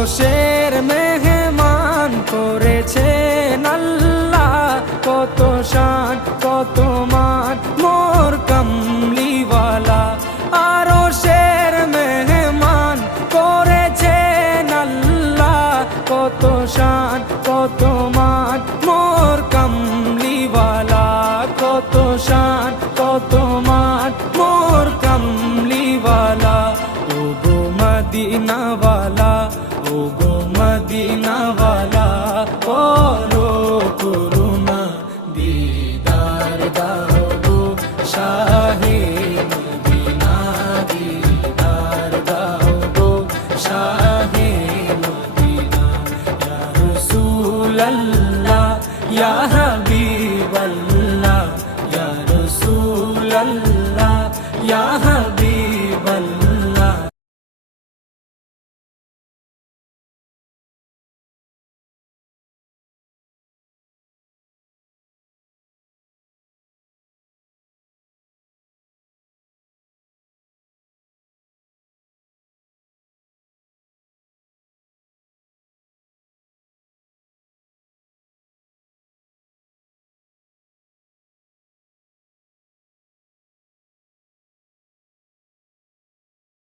আরশের মেহমান করেছেন আল্লাহ, কত শান কত মান মোর কামলিওয়ালা। আরশের মেহমান করেছেন আল্লাহ, কত শান কত মান মোর কামলিওয়ালা, কত শান কত মান মোর কামলিওয়ালা। ও গো মদিনাওয়ালা